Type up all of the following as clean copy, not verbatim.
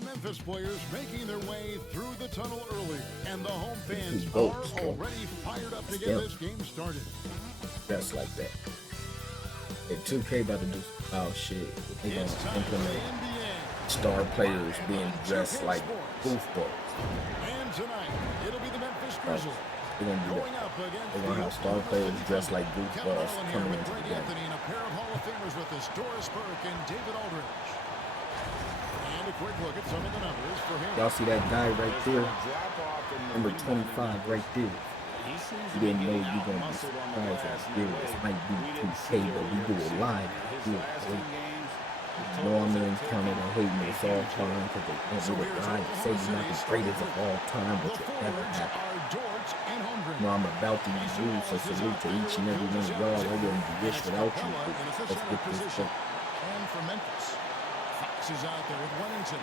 The Memphis players making their way through the tunnel early, and the home fans are already fired up to get this game started. Just like that. If 2K about to do foul shit, they gonna implement star players being dressed like goofballs. And tonight, it'll be the Memphis Grizzlies. They're gonna do that. They're gonna have star players dressed like goofballs coming into the game. And a pair of Hall of Famers with us, Doris Burke and David Aldridge. And a quick look at some of the numbers for him. Y'all see that guy right there? Number 25 right there. You didn't know you're gonna be surprised as this might be 2K, but we do it live. Do it great. No, I'm in counting and hating this all time because they want me to die and say you're not the greatest of all time, but you'll ever have. No, I'm about to use you, so salute to each and every one of y'all. I wouldn't be rich without you. Let's get this shit. And for Memphis, Fox is out there with Wellington.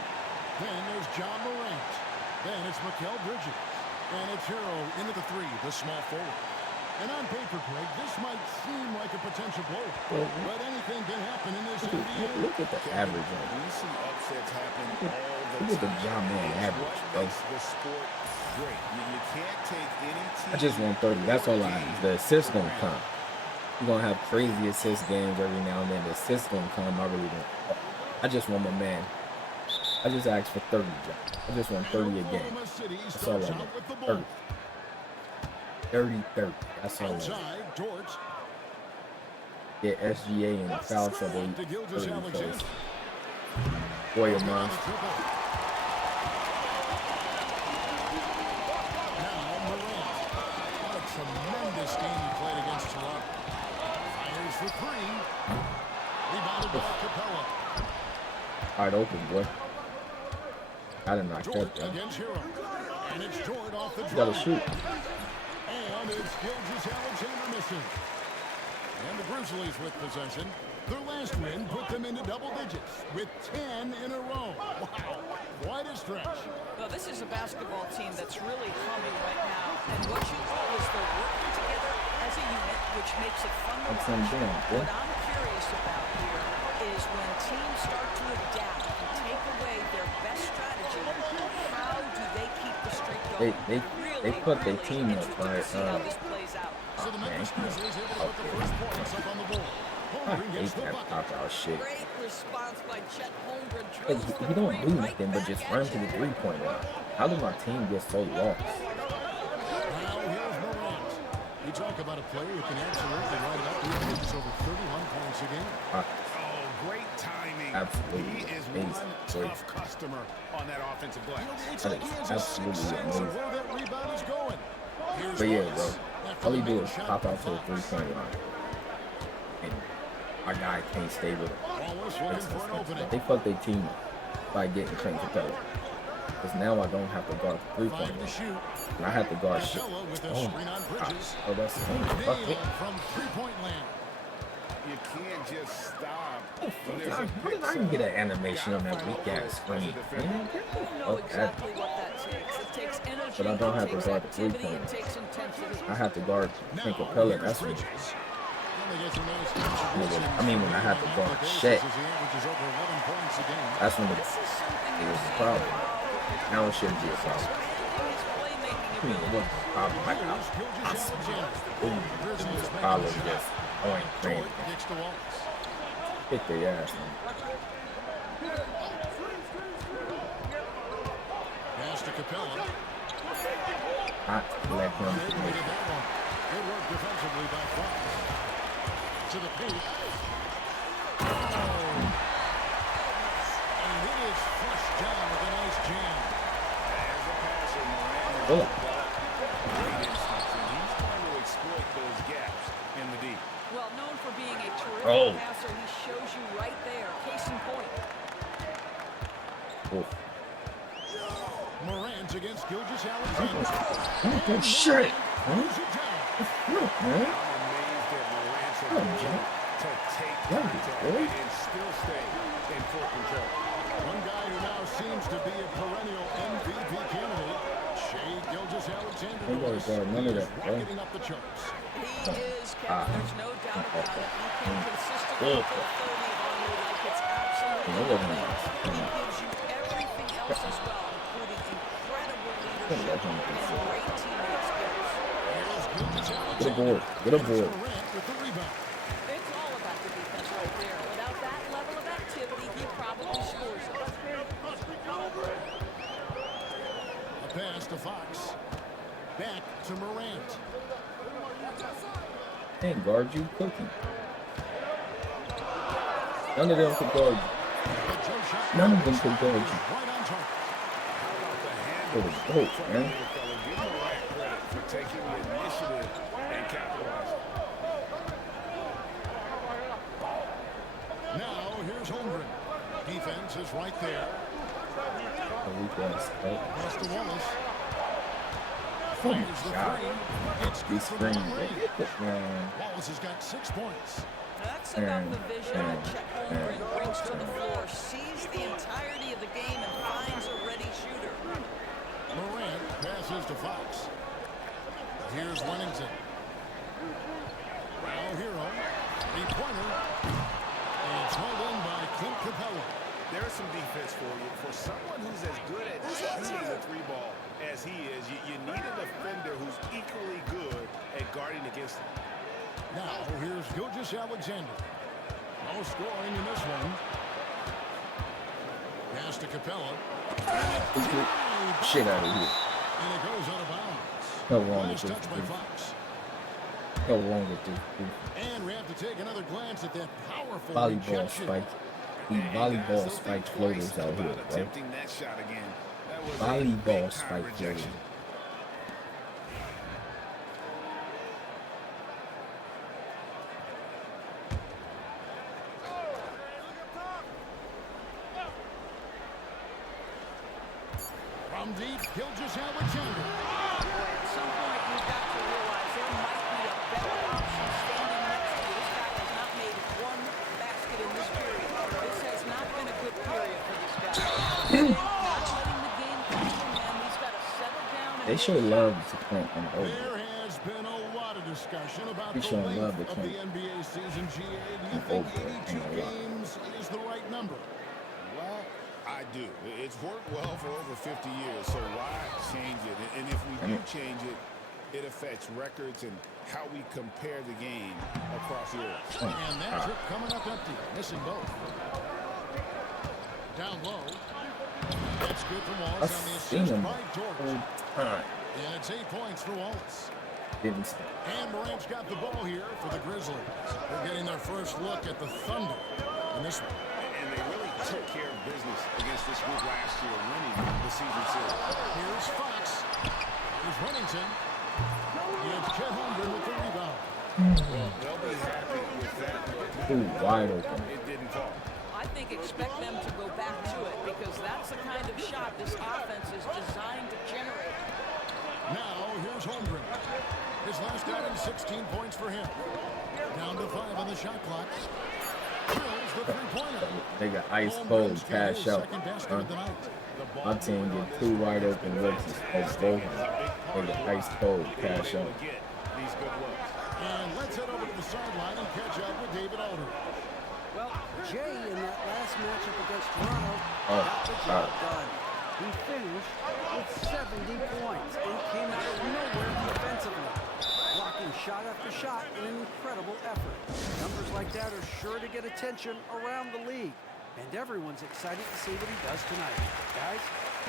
Then there's John Morant. Then it's Mikal Bridges. And it's Hero into the three, the small forward. And on paper, Craig, this might seem like a potential blow, but anything can happen in this NBA. Look at the average. We see upsets happen all the Look at the John Man average, bro. the sport great. You can't take any team. I just want 30. That's all I have. The assists gonna come. You're gonna have crazy assist games every now and then. The assists gonna come. I really don't. I just want my man. I just asked for 30, John. I just want 30 a game. That's all I want. 30. 30. That's all I want. Get SGA and the foul trouble. 30 first. Boy of mine. Tremendous game he played against Toronto. Fires for three. Rebounded by Capella. Wide open, boy. I didn't knock that down. And it's Jordan off the You gotta shoot. And it's Gilgeous-Alexander missing. And the Grizzlies with possession. Their last win put them into double digits with 10 in a row. Wow, quite a stretch. Well, this is a basketball team that's really humming right now. And what you call is they're working together as a unit, which makes it fun to watch. What I'm curious about here is when teams start to adapt and take away their best strategy, how do they keep the streak going? They put their team up by So the Memphis Grizzlies able to put the first points up on the board. I hate that pop-out shit. Great response by Chet Holmgren. He don't do nothing but just run to the three-point line. How did my team get so lost? Now here's Morant. You talk about a player who can absolutely light it up. He averages over 31 points a game. Great timing. Absolutely. He is one tough customer on that offensive glass. It's like he has a sixth sense of where that rebound is going. But yeah, bro. All he do is pop out to the three-point line. And our guy can't stay with him. They fucked their team up by getting Trent Capella. Because now I don't have to guard the three-point line. And I have to guard shit. Oh, that's the thing. Fuck it. From three-point land. You can't just stop. How did I get an animation on that weak-ass screen? Man, fuck that. But I don't have to guard the three-point. I have to guard Trent Capella. That's what I mean, when I have to guard shit, that's when it was a problem. Now it shouldn't be a problem. I mean, it wasn't a problem. Like, it was a problem just going crazy. Hit their ass, man. Pass to Capella. Not let him make it. Good work defensively by Fox. To the paint. And it is flushed down with a nice jam. As a passer, Morant Oh. he's going to exploit those gaps in the D. Well, known for being a terrific passer, he shows you right there. Case in point. Morant against Gilgeous-Alexander. Oh, shit. Moves it down. Look, man. To take contact and still stay in full control. One guy who now seems to be a perennial MVP candidate, Shai Gilgeous-Alexander, None of that, bro. rocketing up the charts. He is, Kevin. There's no doubt about it. He can consistently put 30 on you like it's absolutely nothing. He gives you everything else else as well, including incredible leadership and great teammate skills. Get aboard. Get aboard. It's all about the defense right there. Without that level of activity, he probably scores it. A pass to Fox. Back to Morant. Can't guard you, cooking. None of them could guard you. None of them could guard you. For the GOAT, man. For taking the initiative and capitalizing. Now here's Holmgren. Defense is right there. Pass to Wallace. Fires the three. It's good for Morant. Wallace has got 6 points. That's about the vision that Chet Holmgren brings to the floor. Sees the entirety of the game and finds a ready shooter. Morant passes to Fox. Here's Wennington. Now Hero. A pointer. It's held in by Clint Capella. There's some defense for you. For someone who's as good at shooting the three ball as he is, you need a defender who's equally good at guarding against him. Now here's Gilgeous-Alexander. No scoring in this one. Pass to Capella. Shit out of here. And it goes out of bounds. No wrong Nice with touch by this. Fox. No wrong with this. And we have to take another glance at that powerful Volleyball rejection. spike. These volleyball spike floaters out here, right? Attempting that shot again. That was a Volleyball big-time spike rejection. floaters. From deep, Gilgeous-Alexander. At some point, you've got to realize there might be a better option standing next to you. This guy has not made one basket in this period. This has not been a good period for this guy. Not letting the game come to him. He's got to settle down. They show love to Clint and over. There has been a lot of discussion about He's the showing love length to of the Clint. NBA season. GA, do you And think over, 82 ain't a lot. games is the right number? Well, I do. It's worked well for over 50 years, so why change it? And if we do change it, it affects records and how we compare the game across years. And that trip coming up empty, missing both. Down low. That's good for Wallace I've on the seen assist him by George. all time. And it's 8 points for Wallace. Didn't stop. And Morant's got the ball here for the Grizzlies. They're getting their first look at the Thunder in this one. And they really took care of business against this group last year, winning the season series. Here's Fox. Here's Wennington. It's Chet Holmgren with the rebound. Well, they'll be happy with that. Ooh, wide open. It didn't fall. I think expect them to go back to it because that's the kind of shot this offense is designed to generate. Now, here's Holmgren. His last outing, 16 points for him. Down to 5 on the shot clock. Drills the three-pointer. They got ice cold Holmgren's got cash his out. second basket of the night. My team get 2 wide open looks and both. They got ice cold cash out. Get these good looks. And let's head over to the sideline and catch up with David Alder. Well, Jay in that last matchup against Toronto Oh, got the job done. He finished with 70 points and came out of nowhere defensively, blocking shot after shot in an incredible effort. Numbers like that are sure to get attention around the league, and everyone's excited to see what he does tonight. Guys?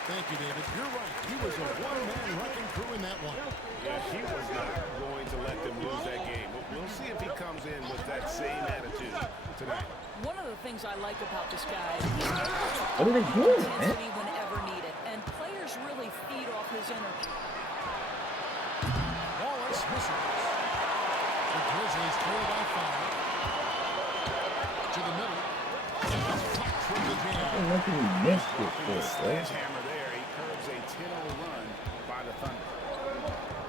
Thank you, David. You're right. He was a one-man wrecking crew in that one. Yeah, he was not going to let them lose that game. We'll see if he comes in with that same attitude tonight. One of the things I like about this guy is he's able to What are they doing, man? intensity whenever needed, and players really feed off his energy. Wallace misses. The Grizzlies trail by 5. To the middle. Fox with the jam. Ain't nothing he missed it for, bro. Sledgehammer there. He curbs a 10-0 run by the Thunder.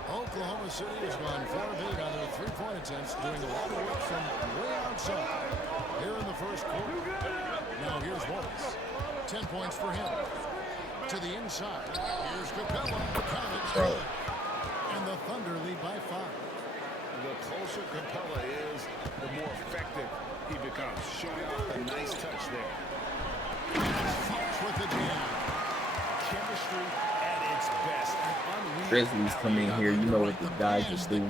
Oklahoma City has gone 4 of 8 on their three-point attempts, doing a lot of work from way outside here in the first quarter. Now here's Wallace. 10 points for him. To the inside. Here's Capella. Count it. Bro. And the Thunder lead by 5. The closer Capella is, the more effective he becomes. Showing off a nice touch there. Fox with the jam. Grizzlies come in here, you know what the guys will do.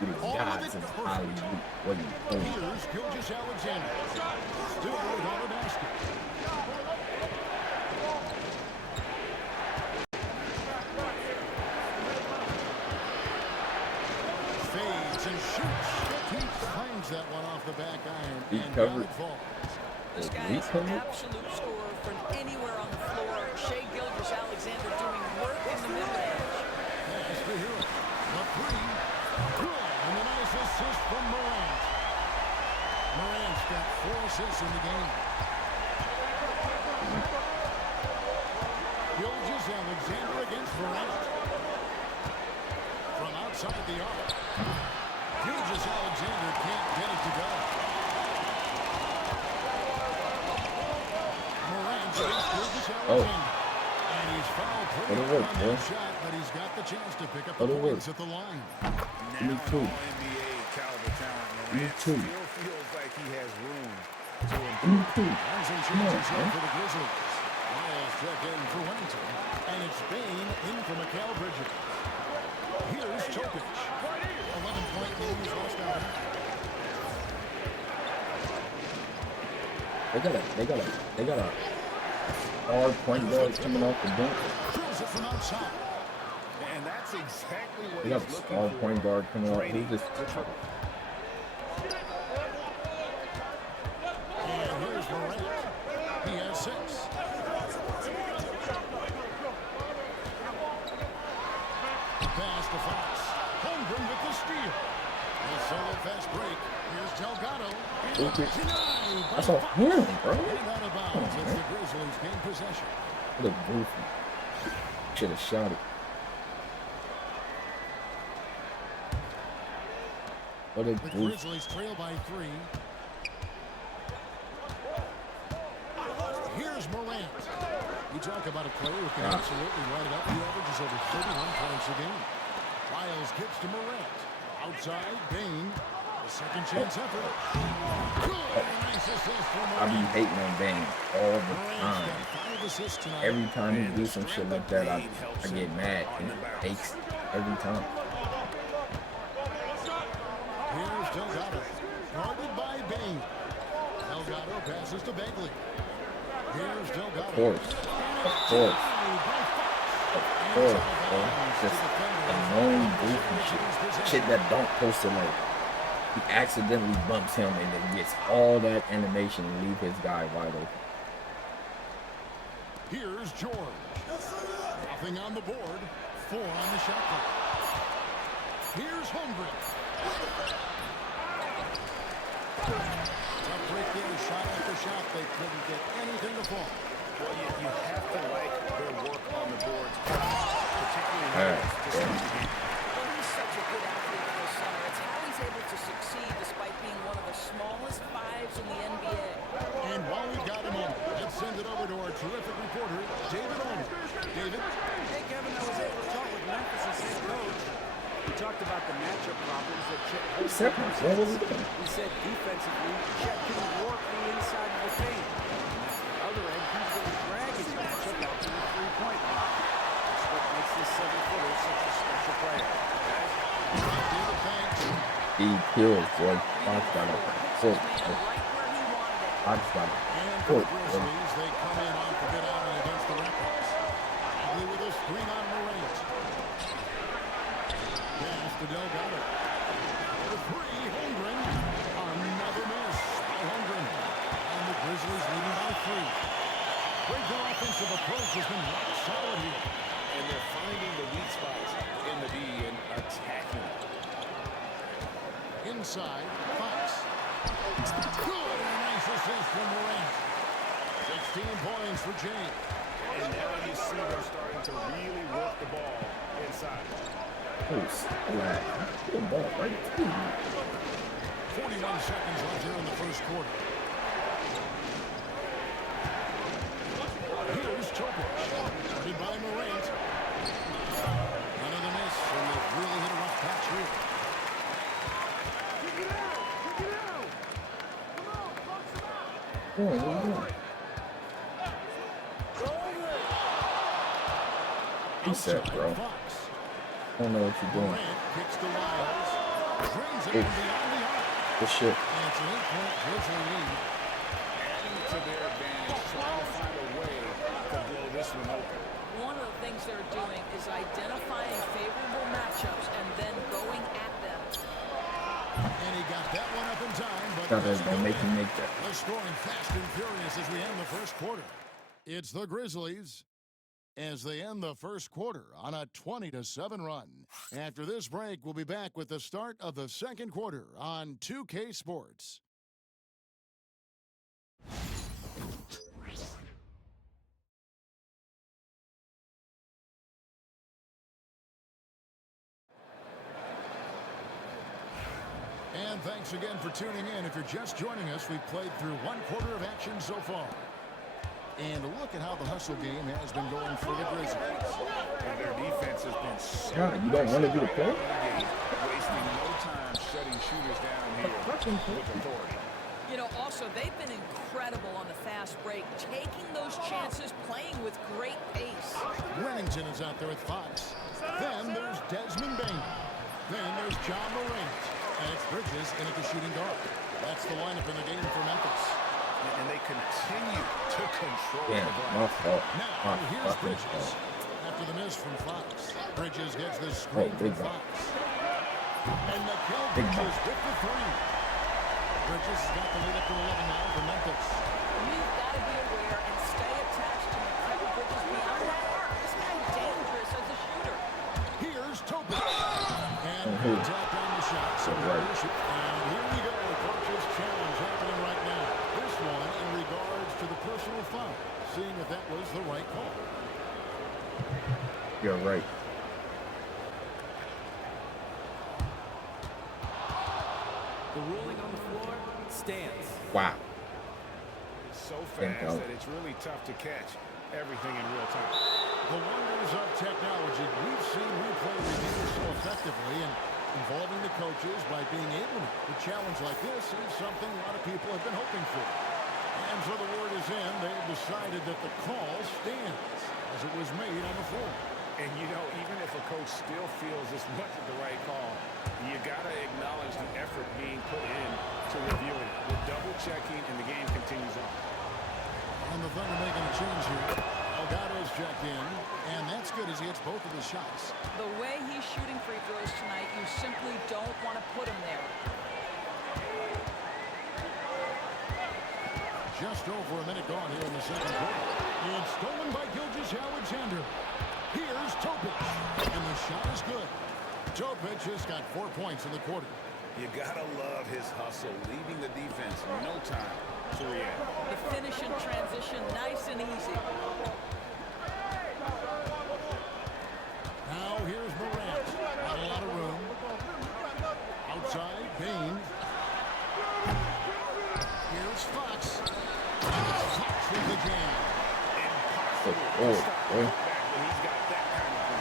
The gods of Hollywood. What are you doing? Here's Gilgeous-Alexander. Still without a basket. Fades and shoots. He finds that one off the back iron. He and covered. This guy is an absolute scorer from anywhere on the floor. Shai Gilgeous-Alexander doing work in the mid-range. Pass to Hero. The three. Good. And a nice assist from Morant. Morant's got 4 assists in the game. Gilgeous-Alexander against Morant. From outside the arc. Gilgeous-Alexander can't get it to go. Morant against Gilgeous-Alexander. And he's fouled pretty on that shot, but he's got the chance to pick up the points at the line. Me too. NBA caliber talent. Me too. Still feels like he has room to Me improve. too. As he changes here for the Grizzlies. Miles check in for Wellington. And it's Bain in for Mikal Bridges. Here's Tokic. 11-point lead. He's lost out. They got a hard point guard coming off the bench. Throws it from outside. And that's exactly what They got he's a looking small for. point guard coming off. Who's this? And here's Morant. He has 6. Pass to Fox. Holmgren with the steal. A solo fast break. Here's Delgado. Okay. Denied by That's all Fox. him, bro. And out of bounds as the Grizzlies gain possession. What a goofy. Should have shot it. What a The goofy. Grizzlies trail by 3. Here's Morant. You talk about a player who can absolutely light it up. He averages over 31 points a game. Miles gets to Morant. Outside, Bain. A second chance effort. Good. Nice assist from I be Morant. hating on Bane all the Morant's time. got 5 assists tonight. Every time he do some shit like that, I get mad and it aches every time. Here's Delgado. Guarded by Bain. Delgado passes to Bagley. Here's Delgado. Of course. Bro. Just annoying goofy shit. Shit that don't post to like. He accidentally bumps him and then gets all that animation and leave his guy wide open. Here's George. Nothing on the board. 4 on the shot clock. Here's Holmgren. Tough break there. Shot after shot. They couldn't get anything to fall. Well, you have to like their work on the boards, particularly Well, he's such a good athlete for a center. It's how he's able to succeed despite being one of the smallest 5s in the NBA. And while we've got him on, let's send it over to our terrific reporter, David Olner. David? Hey, Kevin, I was able to talk with Memphis' head coach. He talked about the matchup problems that Chet Seconds. What was it? He said defensively, Chet couldn't work the inside of the paint. On the other end, he's going to drag his matchup out to the three-point line. That's what makes this 7-footer such a special player. David, thanks. He kills, boy. Fox got a foot. Right where he wanted it. Fox got a And for foot. the Grizzlies, they come in off a bit out against the Raptors. Bagley with a screen on Morant. Pass to Delgado. The 3, Holmgren. Another miss by Holmgren. And the Grizzlies leading by 3. Great offensive approach has been rock solid here. and they're finding the weak spots in the D and attacking. Inside, Fox. Good, and a nice assist from Morant. 16 points for James. And now you see they're starting to really work the ball inside. Oh, slap. Good ball, right? 41 seconds left here in the first quarter. Here's Tokic. Guarded by Morant. Another miss, and they've really hit a rough patch here. What are you doing? He said, bro. Fox. I don't know what you're doing. Morant kicks to Lyles. Drains it Oof. from beyond the arc. Good shit. And it's an 8-point Grizzly lead. Adding to their advantage, trying to find a way to blow this one open. One of the things they're doing is identifying favorable matchups and then going at them. And he got that one up in time, but Thought I was gonna make him make that. the scoring fast and furious as we end the first quarter. It's the Grizzlies as they end the first quarter on a 20-7 run. After this break, we'll be back with the start of the second quarter on 2K Sports. And thanks again for tuning in. If you're just joining us, we've played through one quarter of action so far. And look at how the hustle game has been going for the Grizzlies. And their defense has been so God, you don't want to do the play? wasting no time shutting shooters down here with authority. You know, also, they've been incredible on the fast break, taking those chances, playing with great pace. Remington is out there with Fox. Then there's Desmond Bain. Then there's John Morant. And it's Bridges in at the shooting guard. That's the lineup in the game for Memphis. And they continue to control Yeah, the my glass. fault. Now, My here's fucking Bridges. fault. After the miss from Fox. Bridges gets this screen Oh, from big guy. Fox. And Mikal Big guy. Bridges with the three. Bridges has got the lead up to 11 now for Memphis. You've got to be aware and stay attached to Mikal Bridges. Beyond that, this guy's dangerous as a shooter. Here's Topic. And who? tap on the shot. So Right. And here we go. The coach's challenge happening right now. This one in regards to the personal foul. Seeing if that was the right call. You're right. The ruling on the floor stands. Wow. So Thank fast God. that it's really tough to catch everything in real time. The wonders of technology. We've seen replay reviews so effectively and involving the coaches by being able to challenge like this is something a lot of people have been hoping for. And so the word is in. They've decided that the call stands as it was made on the floor. And, you know, even if a coach still feels this wasn't the right call, you got to acknowledge the effort being put in to reviewing it. We're double-checking, and the game continues on. And the Thunder making a change here. Delgado's checked in, and that's good as he hits both of his shots. The way he's shooting free throws tonight, you simply don't want to put him there. Just over a minute gone here in the second quarter. It's stolen by Gilgeous-Alexander. Here's Topic, and the shot is good. Topic has got 4 points in the quarter. You got to love his hustle, leaving the defense no time to react. The finish in transition, nice and easy. Now here's Morant. Not a lot of room. Outside, Bain. Here's Fox. And it's Fox with the jam. Good boy, boy.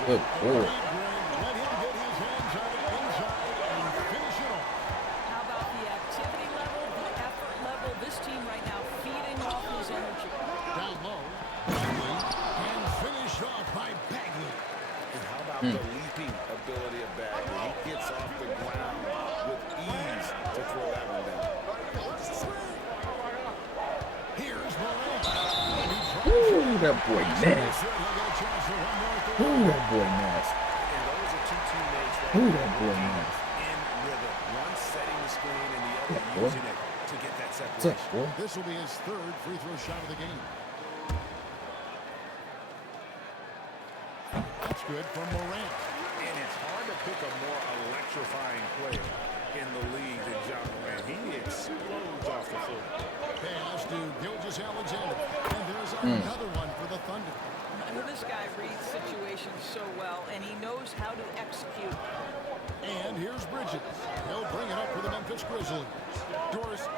Good boy. Let him get his hands on it inside and finish it off. How about the activity level, the effort level? This team right now feeding off his energy. Down low. Bagley. And finished off by Bagley. And how about the leaping ability of Bagley? He gets off the ground with ease to throw that one down. Here's Morant. Ooh, that boy nasty. Ooh, that boy nasty. And those are two teammates that Ooh, that boy nasty. in rhythm. One setting the screen and the other Yeah, boy. using it to get that What's separation. up, boy? This will be his third free throw shot of the game. That's good from Morant. And it's hard to pick a more electrifying player in the league than John Morant. He explodes off the floor. Pass to Gilgeous-Alexander. And there's another one for the Thunder. This guy reads situations so well, and he knows how to execute. And here's Bridges. He'll bring it up for the Memphis Grizzlies. Doris,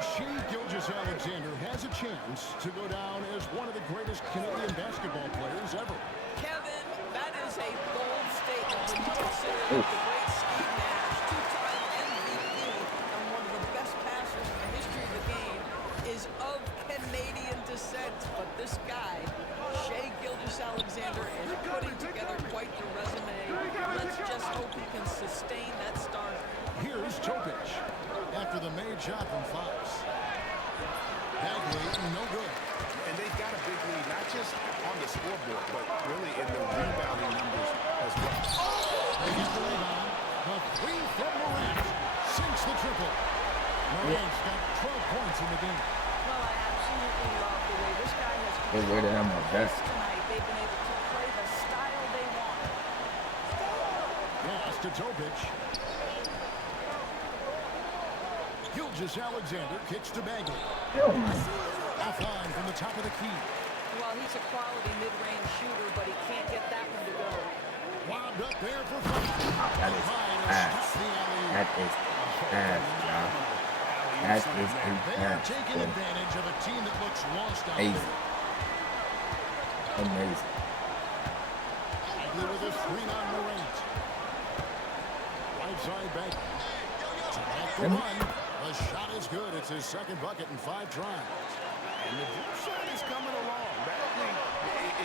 Gilgeous-Alexander has a chance to go down as one of the greatest Canadian basketball players ever. Kevin, that is a bold statement when you consider that the great Steve Nash, two-time MVP, and one of the best passers in the history of the game, is of Canadian descent. sense, but this guy, Shai Gilgeous-Alexander, is putting together quite the resume. Let's just hope he can sustain that start. Here's Topic after the made shot from Fox. Bagley, no good. And they've got a big lead, not just on the scoreboard, but really in the rebounding numbers as well. They get the rebound. The three from Morant sinks the triple. Morant's got 12 points in the game. Well, I absolutely love the way this guy has Hey, where did I have my best? tonight. They've been able to play the style they want. Pass to Topic. Gilgeous-Alexander kicks to Bagley. Offline from the top of the key. Well, he's a quality mid-range shooter, but he can't get that one to go. Wound up there for Fox. That is ass. That is ass, y'all. That is They are ass. taking advantage of a team that looks lost out Amazing. there. Amazing. Bagley with a screen on Morant. Right side back. To back the run. The shot is good. It's his second bucket in 5 tries. And the jump shot is coming along. Bagley,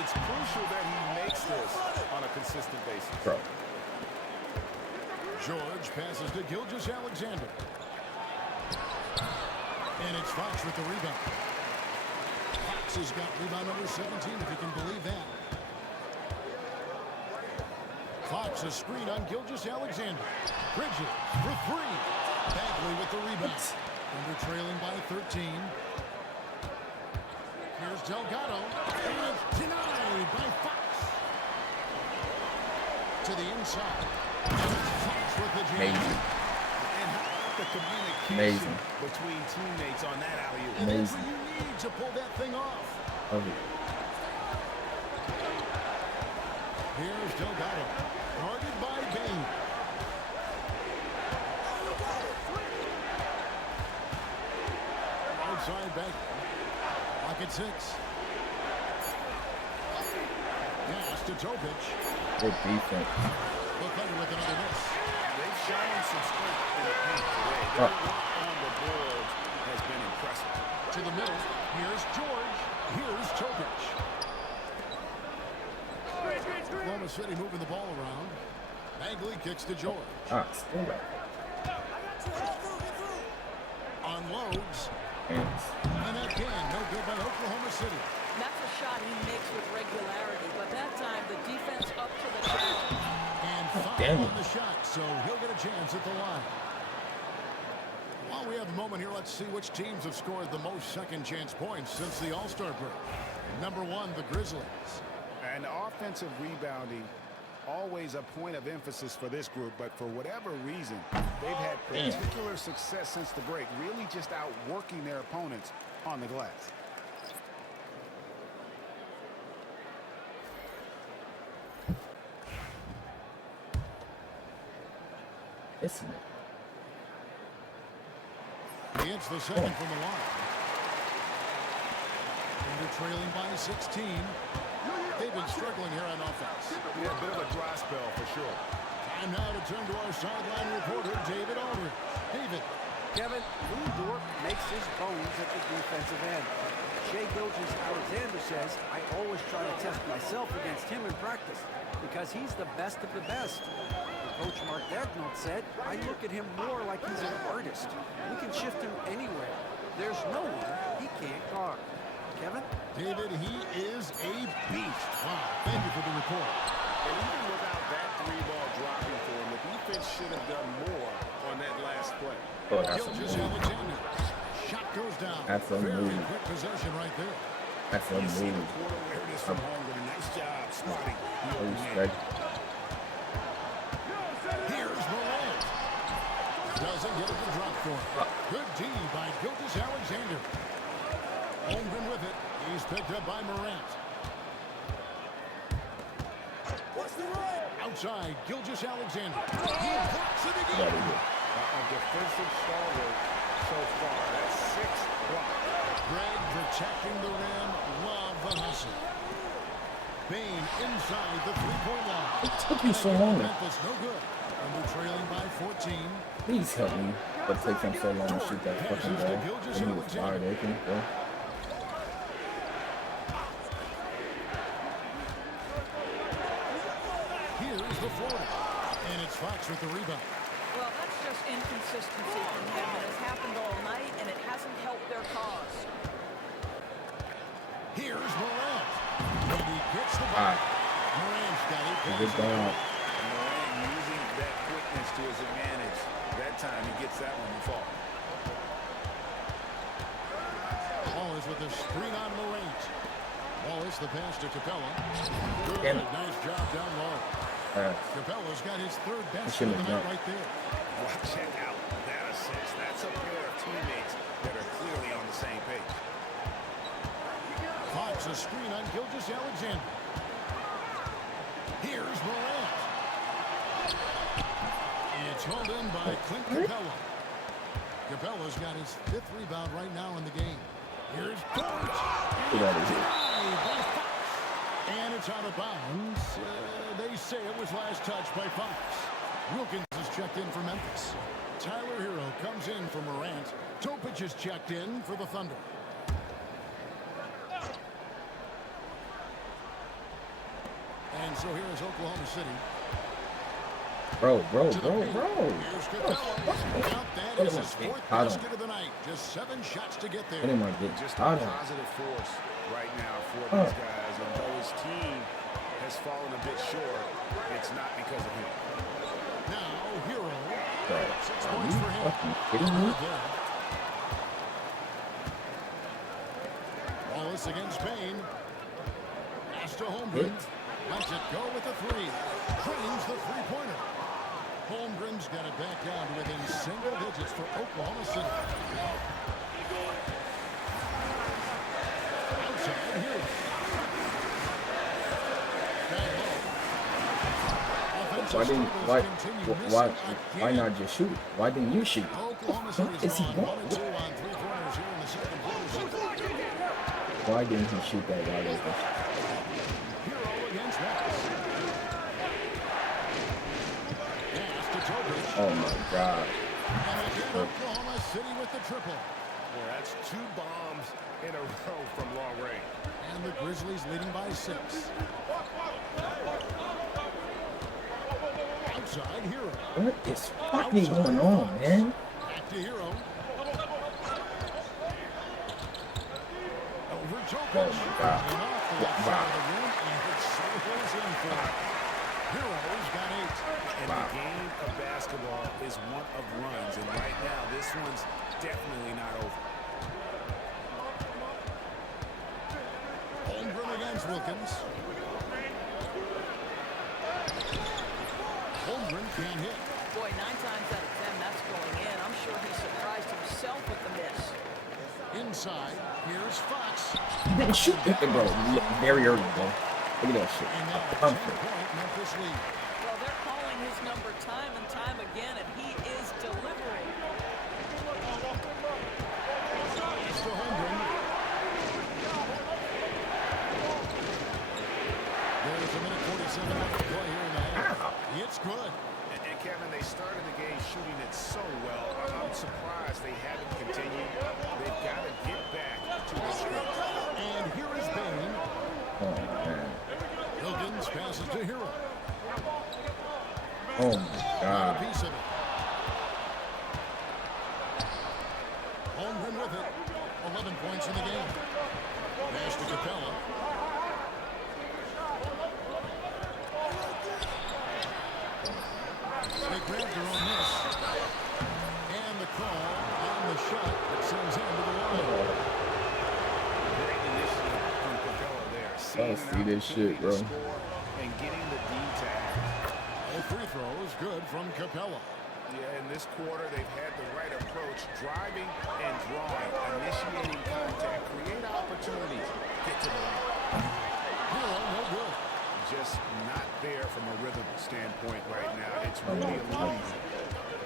it's crucial that he makes this on a consistent basis. Bro. George passes to Gilgeous-Alexander. And it's Fox with the rebound. Fox has got rebound number 17, if you can believe that. Fox a screen on Gilgeous-Alexander. Bridges for 3. Bagley with the rebound. Under trailing by 13. Here's Delgado. And it's denied by Fox. To the inside. And it's Fox with the jam. Amazing. And how about the communication Amazing. between teammates on that alley-oop? And that's Amazing. what you need to pull that thing off. Okay. Here's Delgado. Guarded by Bain. Outside back. Pocket 6. Pass to Topic. Good defense. Defender with another miss. They've shown some strength in the paint today. Their work on the boards has been impressive. To the middle. Here's George. Here's Topic. Oklahoma City moving the ball around. Bagley kicks to George. Still right. Unloads. Hands. And again, no good by Oklahoma City. That's a shot he makes with regularity, but that time the defense up to the challenge. And damn foul it. on the shot, so he'll get a chance at the line. While we have a moment here, let's see which teams have scored the most second chance points since the All-Star break. Number 1, the Grizzlies. And offensive rebounding, always a point of emphasis for this group, but for whatever reason, they've had particular success since the break, really just outworking their opponents on the glass. Isn't it? He hits the second from the line. And they're trailing by 16. They've been struggling here on offense. Yeah, a bit of a dry spell for sure. Time now to turn to our sideline reporter, David Aldridge. David. Kevin, Lou Dort makes his bones at the defensive end. Shai Gilgeous-Alexander says, I always try to test myself against him in practice because he's the best of the best. Coach Mark Dagnall said, I look at him more like he's an artist. We can shift him anywhere. There's no one he can't guard. Kevin? David, he is a beast. Wow, thank you for the report. And even without that 3-ball dropping for him, the defense should have done more on that last play. Oh, that's a Gilgeous-Alexander. Shot goes down. That's a Very move. quick possession right there. That's a You see the move. quarter awareness from home with a nice job spotting the I open man. respect. Here's Morant. Doesn't get it to drop for him. Good D by Gilgeous-Alexander. Holmgren with it. He's picked up by Morant. Outside, Gilgeous-Alexander. He blocks it That again. is it. A defensive stalwart so far. That's 6 blocks. Greg protecting the rim. Love the hustle. Bain inside the three-point line. It took you so long. Memphis no good. And they're trailing by 14. Please help me. But it takes him so long to shoot that fucking ball. And he was wide open, bro. loaded. And it's Fox with the rebound. Well, that's just inconsistency from him. It has happened all night, and it hasn't helped their cause. Here's Morant. And he gets the ball. Morant's got it. Good ball. Morant using that quickness to his advantage. That time he gets that one to fall. Wallace with a screen on Morant. Wallace the pass to Capella. Good, nice job down low. Capella's got his third best of the night right there. Well, check out that assist. That's a pair of teammates that are clearly on the same page. Fox a screen on Gilgeous-Alexander. Here's Morant. It's held in by Clint Capella. Capella's got his 5th rebound right now in the game. Here's George. And it's out of bounds. They say it was last touched by Fox. Wilkins is checked in for Memphis. Tyler Hero comes in for Morant. Topic is checked in for the Thunder. And so here is Oklahoma City. Bro. Here's Capella. That is his 4th basket of the night. Just 7 shots to get there. Just a positive force right now for these guys. And though his team has fallen a bit short, it's not because of him. Now, Hero. 6 Are points you for him. fucking kidding me? Wallace against Payne. Pass to Holmgren. Lets it go with the 3. Drains the 3-pointer. Holmgren's got it back down to within single digits for Oklahoma City. Outside here. Why not just shoot? Why didn't you shoot? What is he doing? Why didn't he shoot that wide open? Oh my God. Oklahoma City with the triple. Well, that's 2 bombs in a row from long range. And the Grizzlies leading by 6. Outside Hero. What is fucking going on, man? Back to Hero. Over Topic. Oh my God. Hero's got 8. And the game of basketball is one of runs. And right now, this one's definitely not over. Holmgren against Wilkins. Holmgren can't hit. Boy, 9 times out of 10, that's going in. I'm sure he surprised himself with the miss. Inside, here's Fox. He didn't shoot it, bro. Very early, bro. Look at that shit. And now a Perfect. 10-point Memphis lead. Well, they're calling his number time and time again, and he is delivering. It's to Holmgren. There's a minute 47 left to play here in the half. It's good. And Kevin, they started the game shooting it so well. I'm surprised they haven't continued. They've got to get back to the script. And here is Payne. Oh man. Wilkins passes to Hero. Oh my God. A piece of it. Holmgren with it. 11 points in the game. Pass to Capella. They grabbed her on this. And the call on the shot that sends him to the line. Great initiative from Capella there. I see this shit, bro. And getting the D tag. All free throws good from Capella. Yeah, in this quarter, they've had the right approach, driving and drawing, initiating contact, create opportunities, get to the line. Hero, no good. Just not there from a rhythm standpoint right now. It's really eluding.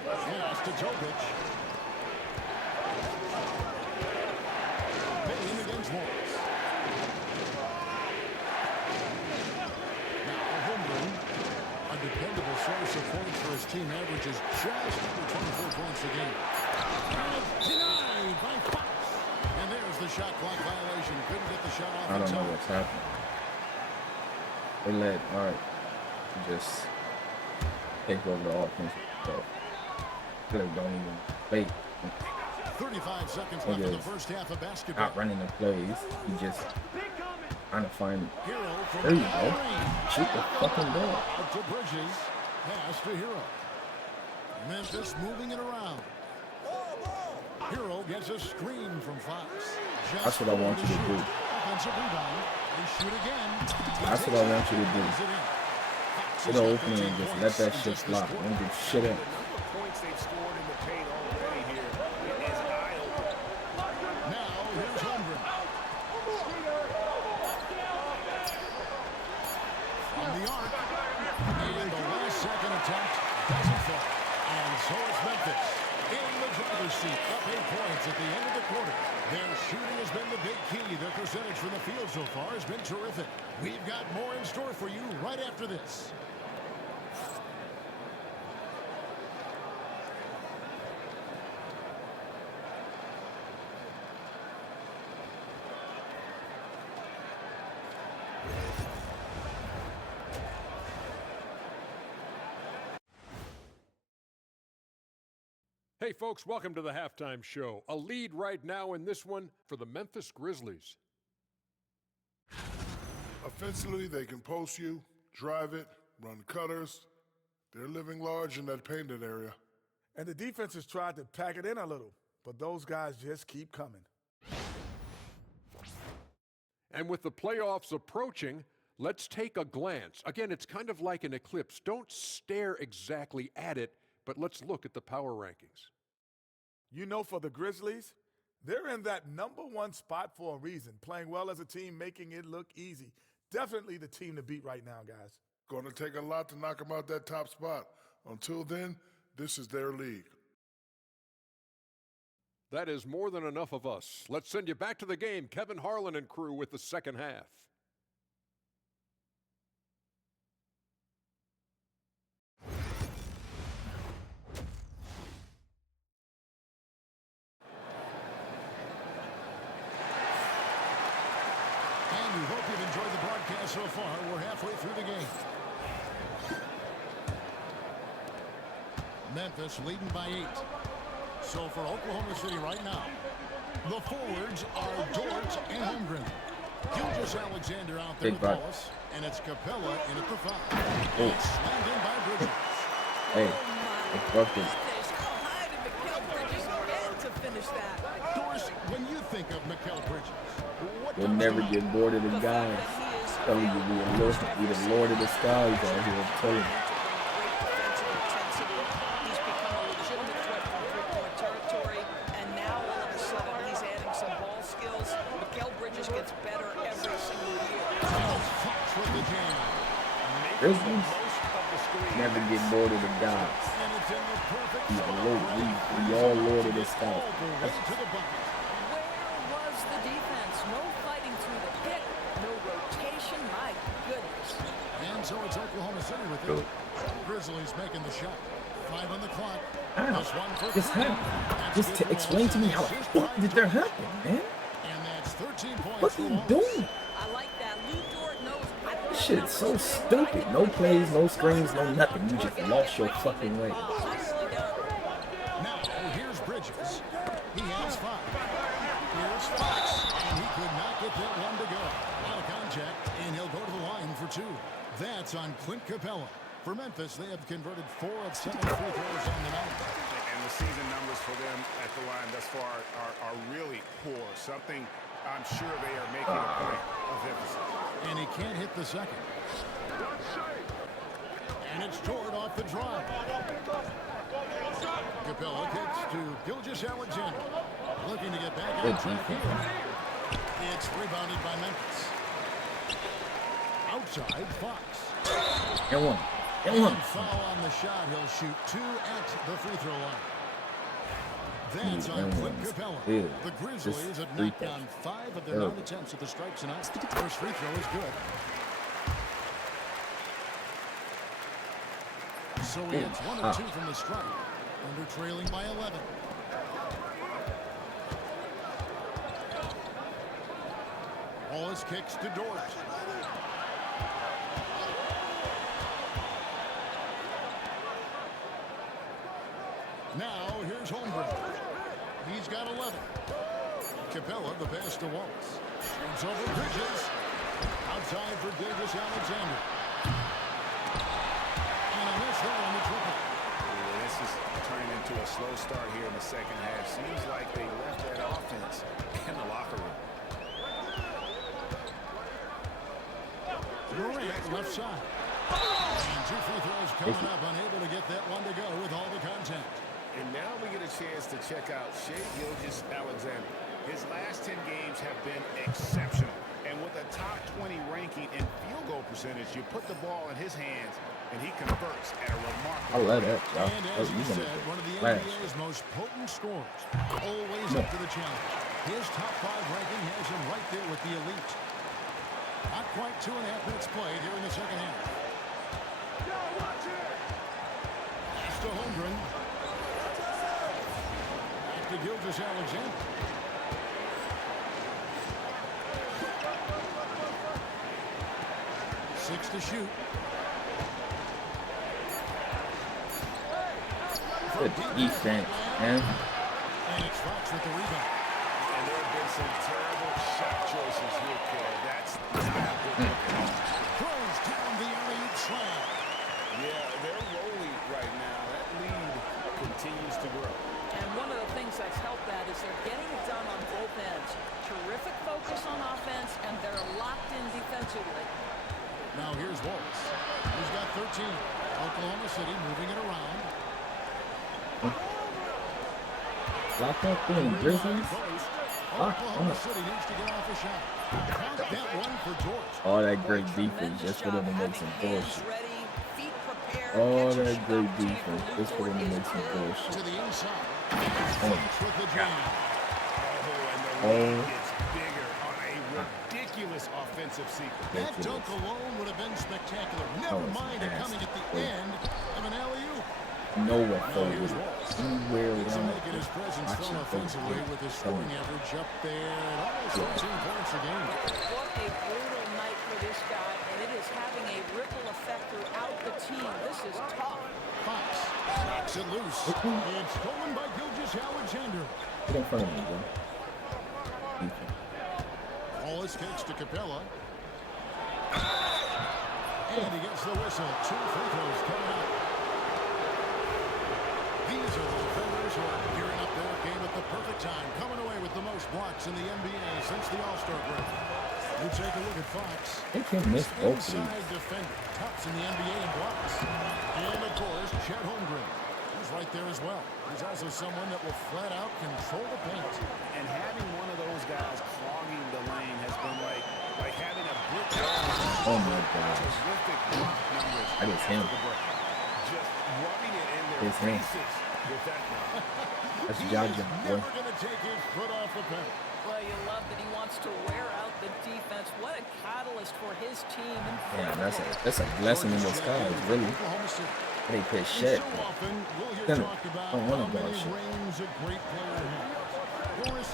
Pass to Topic. Payne against Wallace. Now Holmgren, a dependable source of points for his team, averages just under 24 points a game. Denied by Fox. And there's the shot clock violation. Couldn't get the shot off. I don't know what's happening. They let, all right, just take over the offensive stuff. Could have don't even play. 35 seconds left in the first half of basketball. Not running the plays. He just trying to find. Hero from There you go. Shoot the fucking ball. Up to Bridges. Pass to Hero. Memphis moving it around. Hero gets a screen from Fox. That's what I want you to do. Offensive rebound. They shoot again. That's what I want you to do. Get an opening and just let that shit fly. Don't do shit up. The number of points they've scored in the paint already here is eye-opening. Now here's Holmgren. From the arc. And the last second attempt doesn't fall. And so it's Memphis in the driver's seat, up 8 points at the end of the quarter. Their shooting has been the big key. Their percentage from the field so far has been terrific. We've got more in store for you right after this. Hey folks, welcome to the halftime show. A lead right now in this one for the Memphis Grizzlies. Offensively, they can post you, drive it, run cutters. They're living large in that painted area. And the defense has tried to pack it in a little, but those guys just keep coming. And with the playoffs approaching, let's take a glance. Again, it's kind of like an eclipse. Don't stare exactly at it, but let's look at the power rankings. You know, for the Grizzlies, they're in that #1 spot for a reason, playing well as a team, making it look easy. Definitely the team to beat right now, guys. Going to take a lot to knock them out that top spot. Until then, this is their league. That is more than enough of us. Let's send you back to the game. Kevin Harlan and crew with the second half. We hope you've enjoyed the broadcast so far. We're halfway through the game. Memphis leading by 8. So for Oklahoma City right now, the forwards are Dort and Holmgren. Gilgeous-Alexander out there with Wallace, and it's Capella in at the 5. It's slammed in by Bridges. Hey, fuck it. How high did Mikal Bridges get to finish that? Doris, when you think of Mikal Bridges, what You'll comes never to get mind? bored of the guys. Telling you, we the Lord of the skies out here. I'm telling you. Great defensive intensity. He's become a legitimate threat from three-point territory, and now all of a sudden he's adding some ball skills. Mikal Bridges gets better every single year. Fox with the jam. Grizzlies never get bored of the guys. And it's in the perfect We spot. all Lord of the skies. All the way to the bucket. Where was the defense? No fighting through the pick, no rotation. My goodness. And so it's Oklahoma City with it. Grizzlies making the shot. 5 on the clock. This one for This 3. happened. That's Just good to for explain to me how Wallace. the fuck did that happen, man? And that's 13 points What for are you Wallace. doing? I like that. Lou Dort knows. This shit is so stupid. No plays, no screens, no nothing. You just lost your fucking way. Nicely done. Now, here's Bridges. He has 5. Here's Fox. And he could not get that one to go. A lot of contact, and he'll go to the line for 2. That's on Clint Capella. For Memphis, they have converted 4 of 7 free throws on the night. And the season numbers for them at the line thus far are really poor. Something I'm sure they are making a point of emphasis. And he can't hit the second. And it's Dort off the drive. Capella kicks to Gilgeous-Alexander. Looking to get back on track here. It's rebounded by Memphis. Outside, Fox. Get one. Get And one. foul on the shot. He'll shoot 2 at the free throw line. That's on Clint Capella. The Grizzlies have knocked down 5 of their 9 attempts at the strike tonight. First free throw is good. So he hits 1 of 2 from the strike. Under trailing by 11. Wallace kicks to Dort. Now, here's Holmgren. He's got 11. Capella, the pass to Wallace. It's over Bridges. Outside for Gilgeous-Alexander. And a miss there on the triple. Yeah, this is turning into a slow start here in the second half. Seems like they left that offense in the locker room. Morant, left side. And 2 free throws coming up, unable to get that one to go with all the contact. And now we get a chance to check out Shai Gilgeous-Alexander. His last 10 games have been exceptional. And with a top 20 ranking in field goal percentage, you put the ball in his hands, and he converts at a remarkable I love that, y'all. And as you said, one of the NBA's most potent scorers. Always up to the challenge. His top 5 ranking has him right there with the elite. Not quite 2.5 minutes played here in the second half. Pass to Holmgren. Back to Gilgeous-Alexander. Six to shoot. Good defense, man. And it's Fox with the rebound. And there have been some terrible shot choices here, Kerr. That's not good looking. Throws down the alley-oop slam. Yeah, they're rolling right now. That lead continues to grow. And one of the things that's helped that is they're getting it done on both ends. Terrific focus on offense, and they're locked in defensively. Now here's Wallace. He's got 13. Oklahoma City moving it around. Lock that thing, Grizzlies. Oklahoma City needs to get off a shot. Count that one for George. All that great defense just for them to make some bullshit. All that great defense just for them to make some bullshit. To the inside. Oh, With the jam. Oh, and the lead gets bigger on a ridiculous offensive sequence. That dunk alone would have been spectacular. Never mind it coming at the end of an alley-oop. nowhere forward. Anywhere He's around making his presence felt offensively with his scoring average up there at almost 13 points a game. What a brutal night for this guy, and it is having a ripple effect throughout the team. This is tough. Fox knocks it loose. It's stolen by Gilgeous-Alexander. Get in front of me, bro. Wallace kicks to Capella. And he gets the whistle. 2 free throws coming up. These are the defenders who are gearing up their game at the perfect time, coming away with the most blocks in the NBA since the All-Star break. You take a look at Fox. They can miss both of these. Inside defender, tops in the NBA in blocks. And of course, Chet Holmgren. He's right there as well. He's also someone that will flat out control the paint. And having one of those guys clogging the lane has been like having a brick wall. Oh my God. Terrific block numbers. That is him. Just rubbing it in their It's him. faces with that one. That's He Jaja, is boy. never going to take his foot off the pedal. Well, you love that he wants to wear out the defense. What a catalyst for his team. Yeah, that's a blessing in disguise, really. Oklahoma City. They put And shit. so often, we'll hear Then talk about I don't wanna how go many shit. rings a great player has. Boris,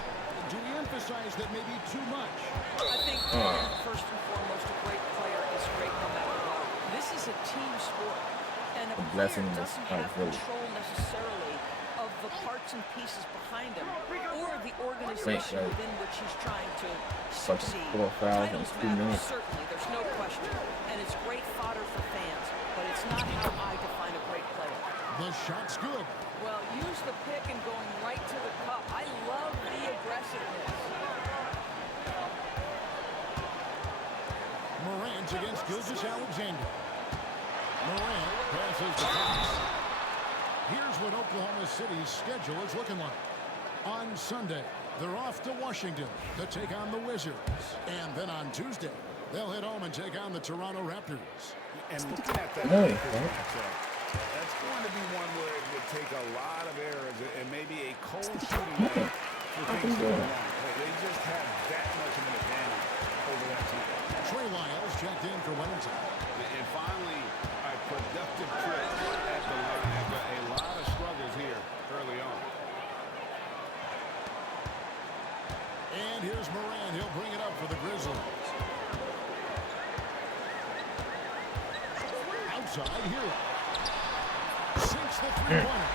do we emphasize that maybe too much? I think first and foremost, a great player is great no matter what. This is a team sport, and a player blessing in doesn't disguise, have really. control necessarily of the parts and pieces behind him or the organization right. within which he's trying to Fucking succeed. 4 fouls in Titles 2 matter, minutes. certainly, there's no question, and it's great fodder for fans, but it's not how I define a great player. The shot's good. Well, use the pick and going right to the cup. I love the aggressiveness. Morant against Gilgeous-Alexander. Morant passes to Fox. Here's what Oklahoma City's schedule is looking like. On Sunday, they're off to Washington to take on the Wizards. And then on Tuesday, they'll head home and take on the Toronto Raptors. And looking at that No, Lakers matchup, that's going to be one where it would take a lot of errors and maybe a cold shooting night for things to go wrong. They just have that much of an advantage over that team. Trey Lyles checked in for Wellington. And finally, a productive trip at the line after a lot of struggles here early on. And here's Morant. He'll bring it up for the Grizzlies. Outside, Hero. Sinks the three-pointer.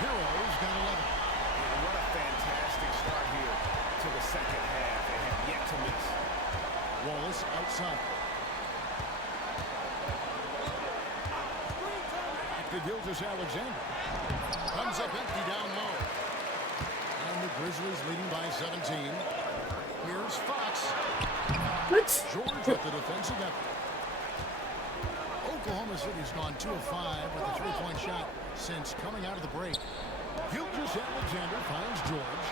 Hero's got 11. And what a fantastic start here to the second half. They have yet to miss. Wallace outside. To Gilgeous-Alexander. Comes up empty down low. And the Grizzlies leading by 17. Here's Fox. What? George with the defensive effort. Oklahoma City's gone 2 of 5 with a three-point shot since coming out of the break. Gilgeous-Alexander finds George.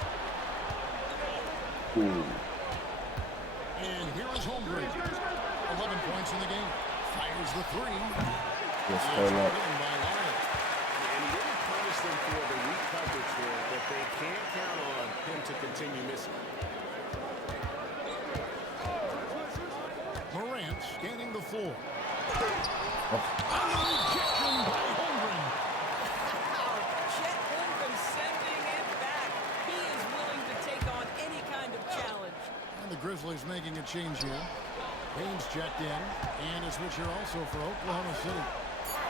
Ooh. And here is Holmgren. 11 points in the game. Fires the three. Just hold up. And he didn't punish them for the weak coverage there, but they can't count on him to continue missing. Morant scanning the floor. Oh. Rejection by Holmgren. Chet Holmgren sending it back. He is willing to take on any kind of challenge. And the Grizzlies making a change here. Payne's checked in. And a switch here also for Oklahoma City.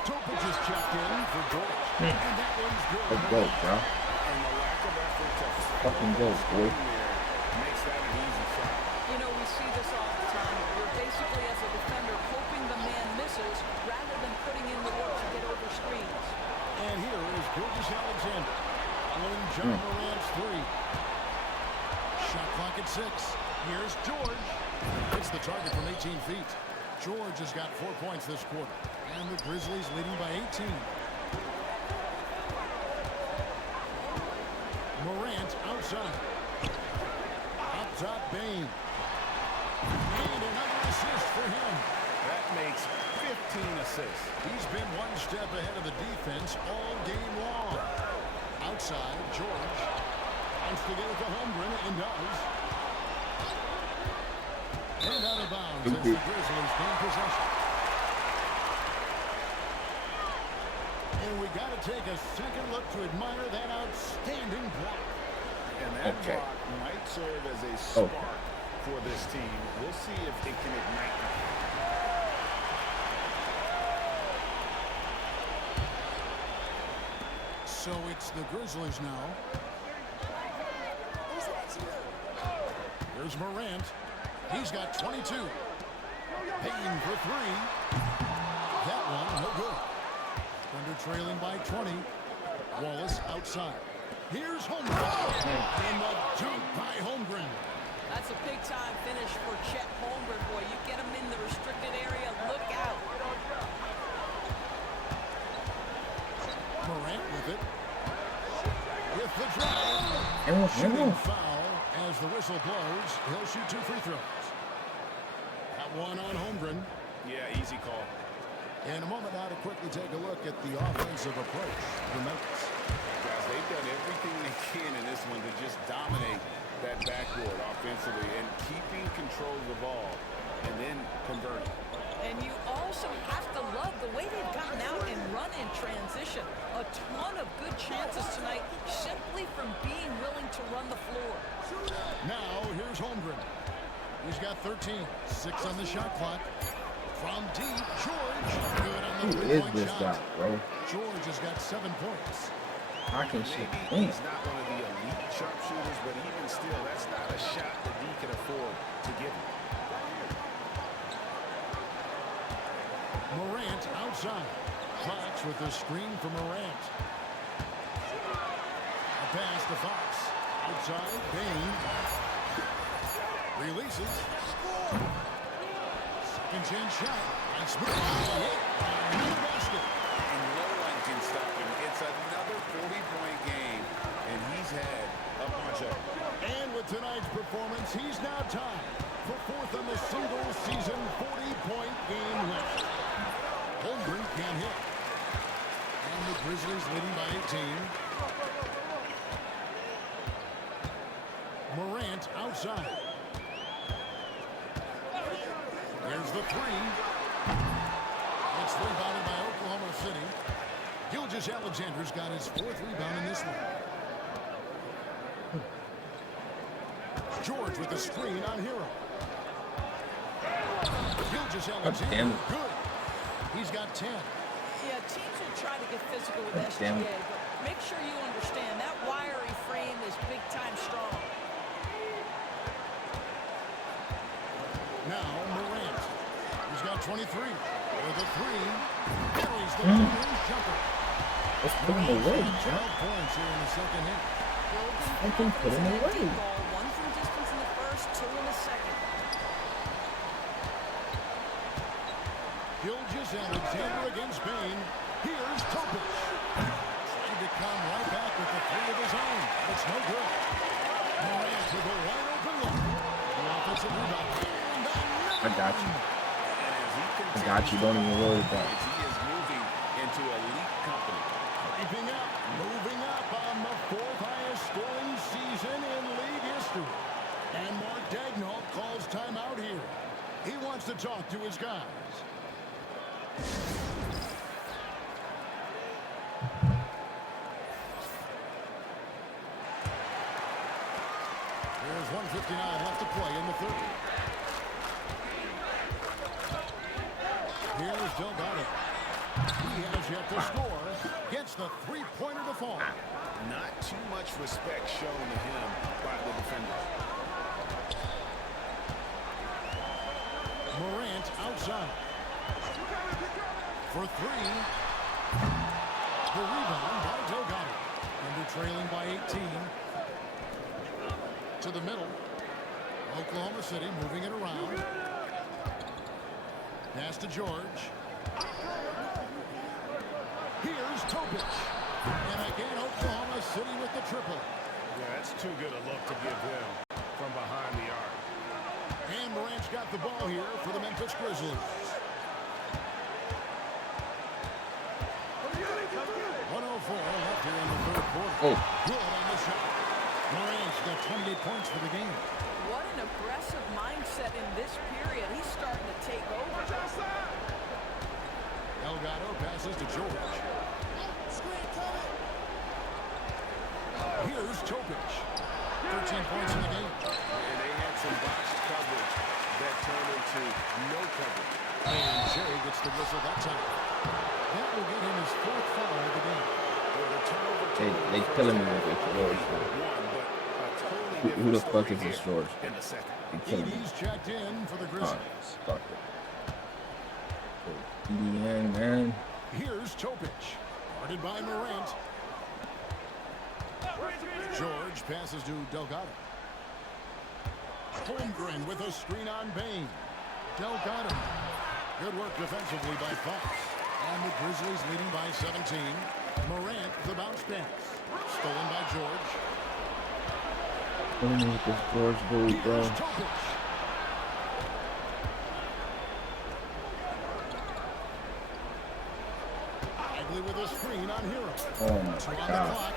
Topic is checked in for George. And that one's good. Let's go, bro. And the lack of effort to Fucking go, boy. makes that an easy shot. You know, we see this all the time. You're basically, as a defender, hoping the man misses rather than putting in the work to get over screens. And here is Gilgeous-Alexander. Following John Morant's three. Shot clock at 6. Here's George. Hits the target from 18 feet. George has got 4 points this quarter. And the Grizzlies leading by 18. Morant outside. Up top, Bane. And another assist for him. That makes 15 assists. He's been one step ahead of the defense all game long. Outside, George wants to get it to Holmgren and does. And out of bounds as the Grizzlies gain possession. And we got to take a second look to admire that outstanding block. And that block might serve as a spark for this team. We'll see if it can ignite them. So it's the Grizzlies now. Here's Morant. He's got 22. Payne for 3. That one, no good. Thunder trailing by 20. Wallace outside. Here's Holmgren. And the dunk by Holmgren. That's a big-time finish for Chet Holmgren, boy. You get him in the restricted area, look out. Morant with it. With the drive. Shooting foul as the whistle blows. He'll shoot 2 free throws. That one on Holmgren. Yeah, easy call. In a moment now to quickly take a look at the offensive approach for Memphis. Guys, they've done everything they can in this one to just dominate that backboard offensively and keeping control of the ball and then converting. And you also have to love the way they've gotten out and run in transition. A ton of good chances tonight simply from being willing to run the floor. Now, here's Holmgren. He's got 13. 6 on the shot clock. From deep, George. Good on the three-point shot. Guy, bro? George has got 7 points. I can shoot. Maybe he's not one of the elite sharpshooters, but even still, that's not a shot that he can afford to give him. Morant outside. Fox with the screen for Morant. A pass to Fox. Outside, Bane. Releases. Second chance shot. And Smith. Another basket. And no one can stop him. It's another 40-point game, and he's had a bunch of them. And with tonight's performance, he's now tied for 4th on the single-season 40-point game list. Holmgren can't hit. And the Grizzlies leading by 18. Morant outside. There's the 3. It's rebounded by Oklahoma City. Gilgeous-Alexander's got his 4th rebound in this one. George with the screen on Hero. Gilgeous-Alexander, good. He's got 10. Yeah, teams will try to get physical with SGA, but make sure you understand that wiry frame is big-time strong. Now Morant. He's got 23 with a three. Carries the mid-range jumper. Let's put him away, 12 Jack. points here in the second half. I can put him away. One from distance in the first, two in the second. Gilgeous-Alexander against Bain. Here's Topic. Trying to come right back with the three of his own. It's no good. Morant with a wide open look. The offensive rebound. I got you. I got you. Don't even worry about it. He is moving into elite company. Moving up on the fourth highest scoring season in league history. And Mark Daigneault calls timeout here. He wants to talk to his guys. There's 1:59 left to play in the third. Here's Delgado. He has yet to score. Gets the three-pointer to fall. Not too much respect shown to him by the defender. Morant outside. For three. The rebound by Delgado. Under trailing by 18. To the middle. Oklahoma City moving it around. Pass to George. Here's Topic. And again, Oklahoma City with the triple. Yeah, that's too good a look to give him from behind the arc. And Morant's got the ball here for the Memphis Grizzlies. 1:04 left here in the third quarter. Oh. Good on the shot. Morant's got 28 points for the game. What an aggressive mindset in this period. He's starting to take over. Delgado passes to George. Here's Topic. 13 points in the game. And they had some boxed coverage that turned into no coverage. And Jerry gets the whistle that time. That will get him his fourth foul of the game. They killing me with this George. Who the fuck is this George? They killing me. He's checked in for the Grizzlies. Fuck it. Young man. Here's Topic. Guarded by Morant. George passes to Delgado. Holmgren with a screen on Bain. Delgado. Good work defensively by Fox. And the Grizzlies leading by 17. Morant, the bounce pass. Stolen by George. What do you with this George dude, bro? Here's Topic. Igley with a screen on Hero. Oh my God.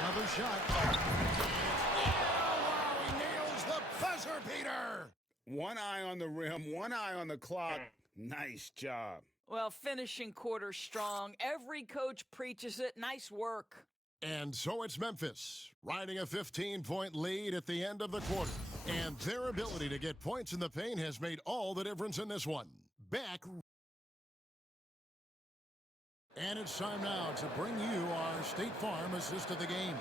Another shot. Oh, he nails the buzzer beater. One eye on the rim, one eye on the clock. Nice job. Well, finishing quarter strong. Every coach preaches it. Nice work. And so it's Memphis, riding a 15-point lead at the end of the quarter. And their ability to get points in the paint has made all the difference in this one. Back. And it's time now to bring you our State Farm assist of the game.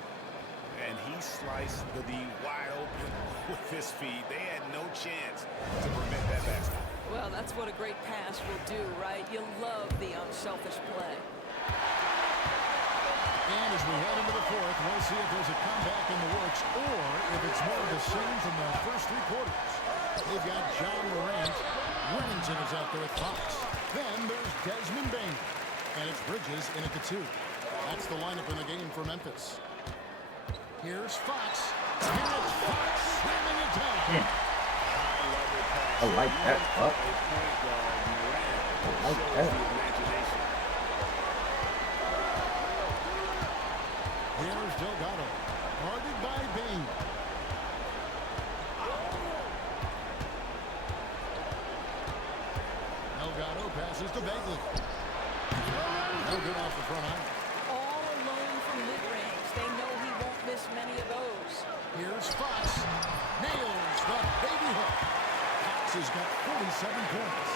And he sliced the D wide open with his feet. They had no chance to prevent that basket. Well, that's what a great pass will do, right? You love the unselfish play. And as we head into the fourth, we'll see if there's a comeback in the works or if it's more of the same from the first three quarters. They've got John Morant. Remington is out there with Fox. Then there's Desmond Bain. And it's Bridges in at the two. That's the lineup in the game for Memphis. Here's Fox. And it's Fox slamming it down. I like that. Fuck. I like that. Here's Delgado. Guarded by Bain. Delgado passes to Bagley. No good off the front line. All alone from mid-range. They know he won't miss many of those. Here's Fox. Nails the baby hook. Fox has got 47 points.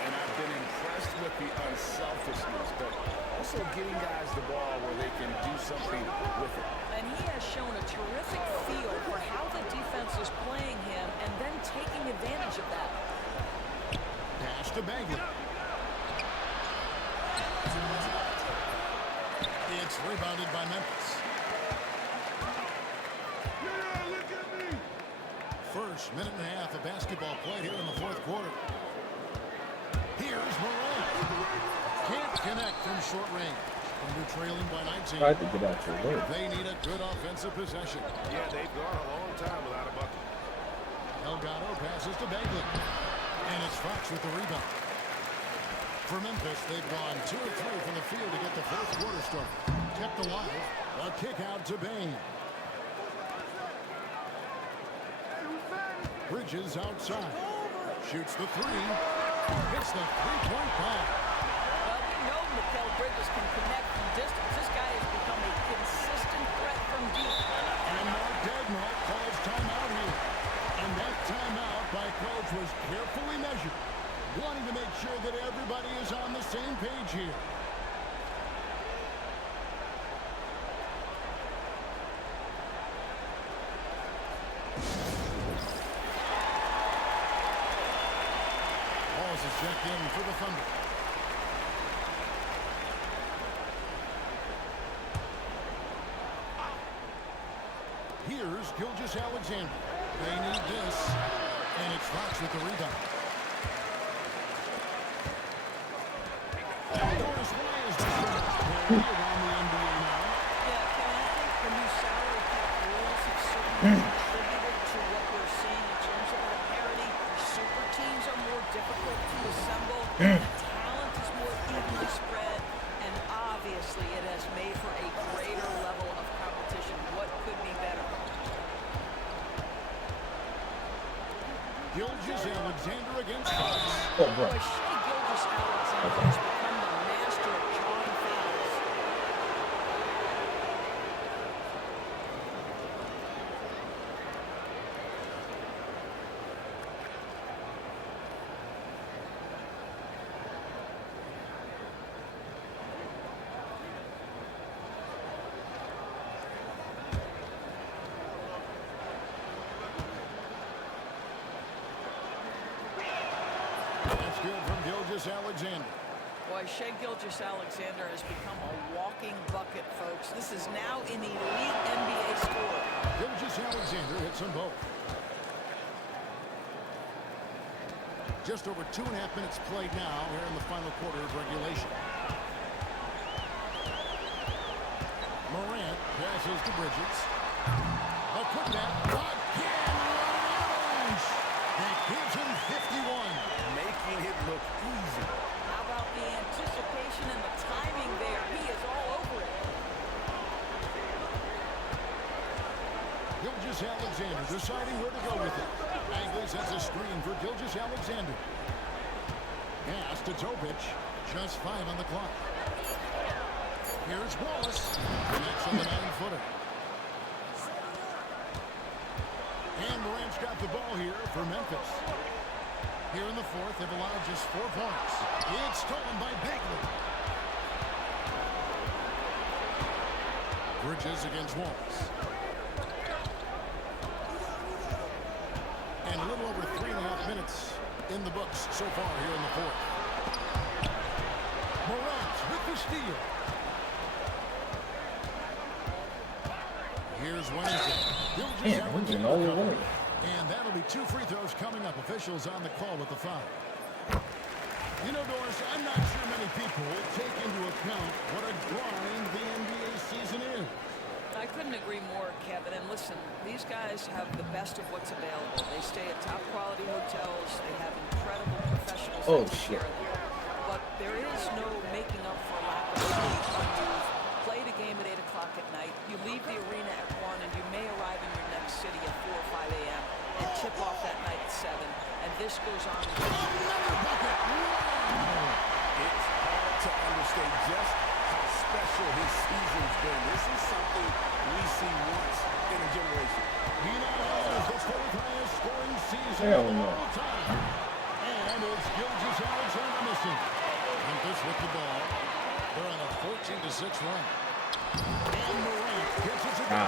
And I've been impressed with the unselfishness, but also getting guys the ball where they can do something with it. And he has shown a terrific feel for how the defense is playing him and then taking advantage of that. Pass to Bagley. It's rebounded by Memphis. First minute and a half of basketball played here in the fourth quarter. Here's Morant. Can't connect from short range. Under trailing by 19. Tried to get out your way. They need a good offensive possession. Yeah, they've gone a long time without a bucket. Delgado passes to Bagley. And it's Fox with the rebound. For Memphis, they've gone 2 or 3 from the field to get the fourth quarter started. Kept alive. A kick out to Bain. Bridges outside. Shoots the 3. Hits the three-point bomb. Well, we know Mikal Bridges can connect from distance. This guy has become a consistent threat from deep. And Mark Degnault calls timeout here. And that timeout by coach was carefully measured, wanting to make sure that everybody is on the same page here. Balls is checked in for the Thunder. Here's Gilgeous-Alexander. They need this. And it's Fox with the rebound. Doris, why is this around the NBA now? Yeah, Kevin, I think the new salary cap rules have certainly contributed to what we're seeing in terms of the parity. Super teams are more difficult to assemble. The talent is more evenly spread. And obviously, it has made for a greater level of competition. What could be better? Gilgeous-Alexander against Fox. Oh, bro. Boy, Shai Gilgeous-Alexander has become the master of drawing fouls. That's good from Gilgeous-Alexander. Boy, Shai Gilgeous-Alexander has become a walking bucket, folks. This is now an elite NBA scorer. Gilgeous-Alexander hits them both. Just over 2.5 minutes played now here in the final quarter of regulation. Morant passes to Bridges. A quick net. Again, orange. That gives him 51. Making it look easy. How about the anticipation and the timing there? He is all over it. Gilgeous-Alexander deciding where to go with it. Bagley sets a screen for Gilgeous-Alexander. Pass to Tobic. Just 5 on the clock. Here's Wallace. Connects on the 9-footer. And Morant's got the ball here for Memphis. Here in the fourth, they've allowed just 4 points. It's stolen by Bagley. Bridges against Wallace. And a little over 3.5 minutes in the books so far here in the fourth. Morant with the steal. Here's Wednesday. Man, we're getting all the way. And that'll be 2 free throws coming up. Officials on the call with the foul. You know, Doris, I'm not sure many people take into account what a grind the NBA season is. I couldn't agree more, Kevin. And listen, these guys have the best of what's available. They stay at top quality hotels. They have incredible professionals. Oh, that take shit. care of them. But there is no making up for lack of sleep when you play the game at 8 o'clock at night. You leave the arena at 1, and you may arrive in your next city at 4 or 5 a.m. and tip off that night at 7. And this goes on. Another bucket. Wow. It's hard to understate just how special his season's been. This is something we see once in a generation. He now has the 4th highest scoring season Hell of no. all time. And it's Gilgeous-Alexander missing. And 6 run. And Morant gets it to go.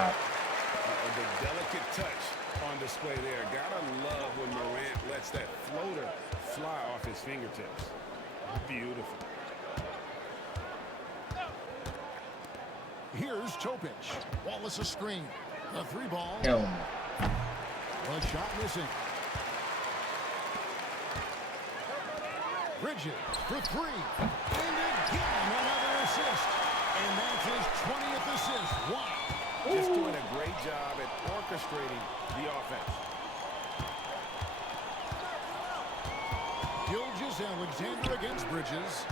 The delicate touch on display there. Gotta love when Morant lets that floater fly off his fingertips. Beautiful. Here's Topic. Wallace a screen. The 3-ball. One shot missing. Bridges for 3. And again, another assist. And that's his 20th assist. Wow. Just doing a great job at orchestrating the offense. Gilgeous-Alexander against Bridges.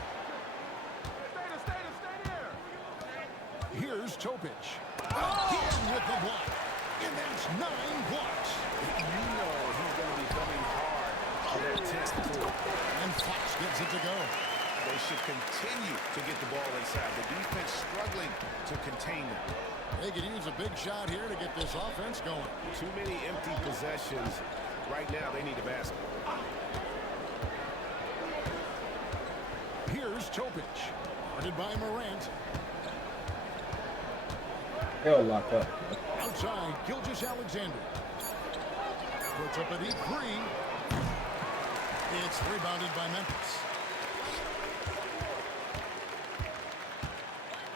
Here's Topic. Again with the block. And that's 9 blocks. You know he's going to be coming hard to that 10th tool. And Fox gets it to go. They should continue to get the ball inside. The defense struggling to contain them. They could use a big shot here to get this offense going. Too many empty possessions. Right now, they need a basket. Here's Topic. Guarded by Morant. They'll lock up. Outside, Gilgeous-Alexander. Puts up a deep 3. It's rebounded by Memphis.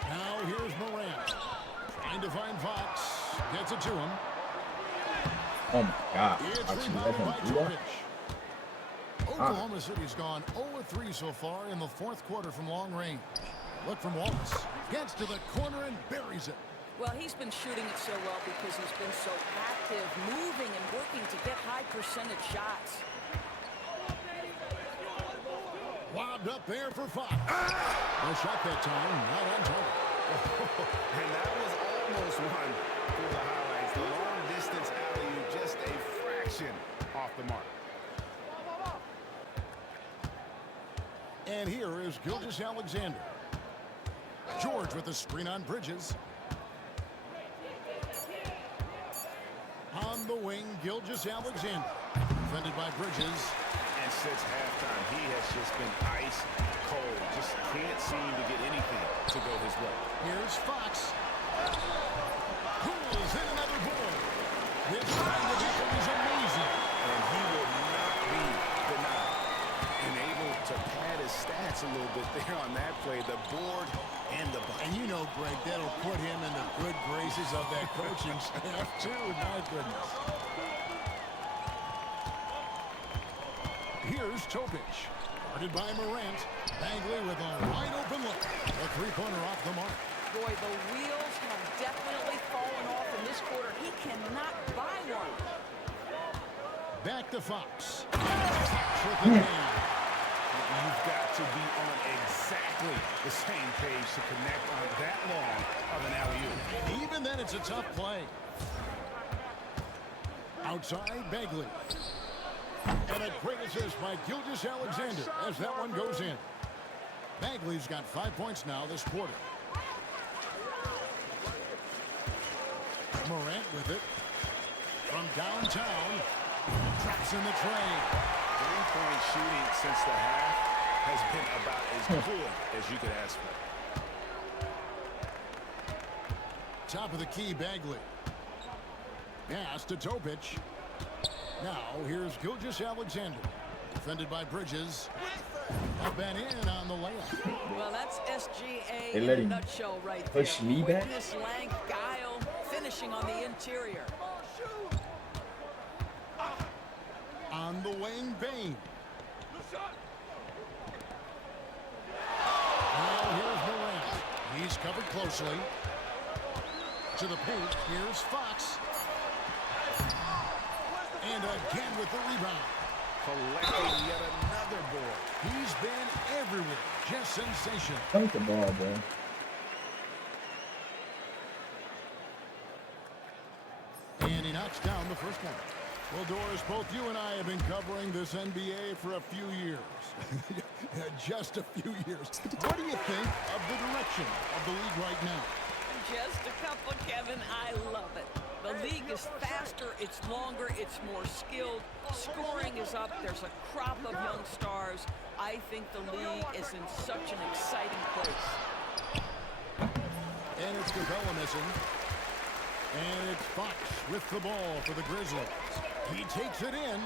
Now here's Morant. Trying to find Fox. Gets it to him. Oh my God. It's Actually, let rebounded by him do that? Topic. Oklahoma City's gone 0-3 so far in the 4th quarter from long range. Look from Wallace. Gets to the corner and buries it. Well, he's been shooting it so well because he's been so active, moving and working to get high percentage shots. Lobbed up there for Fox. No shot that time, not on target. And that was almost one for the highlights. The long distance alley-oop, just a fraction off the mark. And here is Gilgeous-Alexander. George with the screen on Bridges. On the wing, Gilgeous-Alexander. Defended by Bridges. And since halftime, he has just been ice cold. Just can't seem to get anything to go his way. Here's Fox. Pulls in another board. This time the defense is amazing. And he will not be denied. And able to pad his stats a little bit there on that play. The board and the bucket. And you know, Greg, that'll put him in the good graces of that coaching staff, too. My goodness. Here's Topic. Guarded by Morant. Bagley with a wide open look. A 3-pointer off the mark. Boy, the wheels have definitely fallen off in this quarter. He cannot buy one. Back to Fox. Fox with the game. You've got to be on exactly the same page to connect on that long of an alley-oop. And even then, it's a tough play. Outside, Bagley. And a great assist by Gilgeous-Alexander as that one goes in. Bagley's got 5 points now this quarter. Morant with it. From downtown. Drops in the tray. 3-point shooting since the half has been about as good as you could ask for. Top of the key, Bagley. Pass to Topic. Now, here's Gilgeous-Alexander. Defended by Bridges. Up and in on the layup. Well, that's SGA They in let a him nutshell right there. push me back? Quickness, length, guile, finishing on the interior. On the wing, Bain. Now here's Morant. He's covered closely. To the paint, here's Fox. And again with the rebound. Collecting yet another board. He's been everywhere. Just sensational. Dunk the ball, bro. And he knocks down the first one. Well, Doris, both you and I have been covering this NBA for a few years. Just a few years. What do you think of the direction of the league right now? Just a couple, Kevin. I love it. The league is faster, it's longer, it's more skilled. Scoring is up. There's a crop of young stars. I think the league is in such an exciting place. And it's Capella missing. And it's Fox with the ball for the Grizzlies. He takes it in.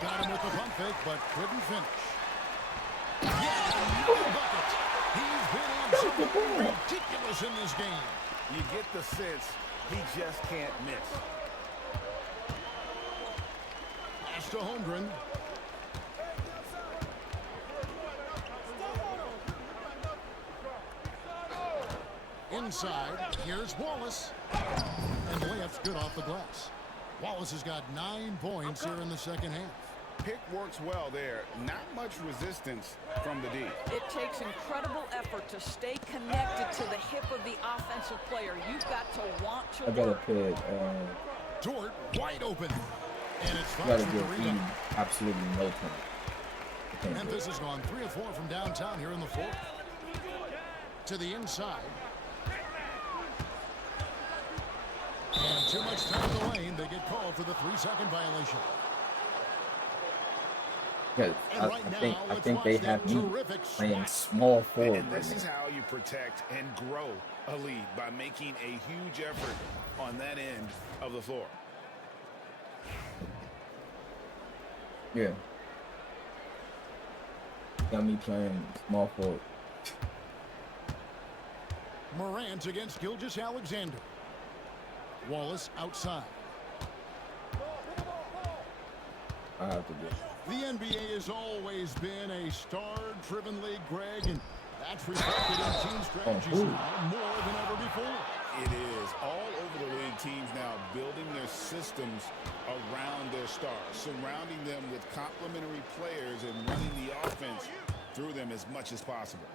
Got him with the pump fake, but couldn't finish. Yeah, another bucket. He's been on something ridiculous in this game. You get the sense he just can't miss. Pass to Holmgren. Inside, here's Wallace. And layup's good off the glass. Wallace has got 9 points here in the second half. Pick works well there. Not much resistance from the D. It takes incredible effort to stay connected to the hip of the offensive player. You've got to want to I gotta work. put Dort wide open. And it's Fox gotta with the give rebound. him absolutely no time. Memphis has gone 3 of 4 from downtown here in the fourth. To the inside. And too much time in the lane. They get called for the 3-second violation. Because I think they have me playing small forward. And this is how you protect and grow a lead, by making a huge effort on that end of the floor. Yeah. Got me playing small forward. Morant against Gilgeous-Alexander. Wallace outside. I have to do it. The NBA has always been a star-driven league, Greg, and that's reflected in team strategies now more than ever before. It is. All over the league, teams now building their systems around their stars, surrounding them with complementary players and running the offense through them as much as possible.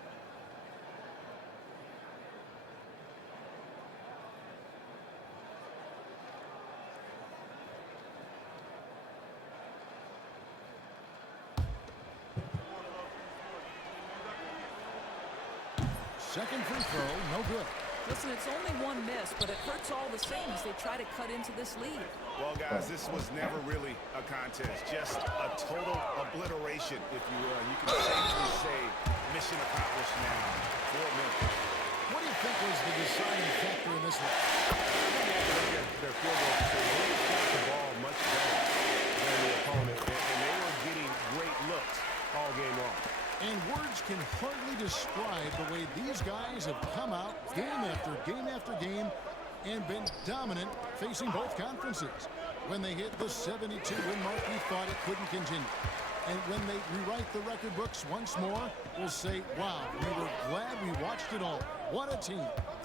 Second free throw, no good. Listen, it's only one miss, but it hurts all the same as they try to cut into this lead. Well, guys, this was never really a contest, just a total obliteration, if you will. You can safely say mission accomplished now for Memphis. What do you think was the deciding factor in this one? Their field goal percentage. They shot the ball much better than the opponent, and they were getting great looks all game long. And words can hardly describe the way these guys have come out game after game after game and been dominant facing both conferences. When they hit the 72-win mark, we thought it couldn't continue. And when they rewrite the record books once more, we'll say, wow, we were glad we watched it all. What a team.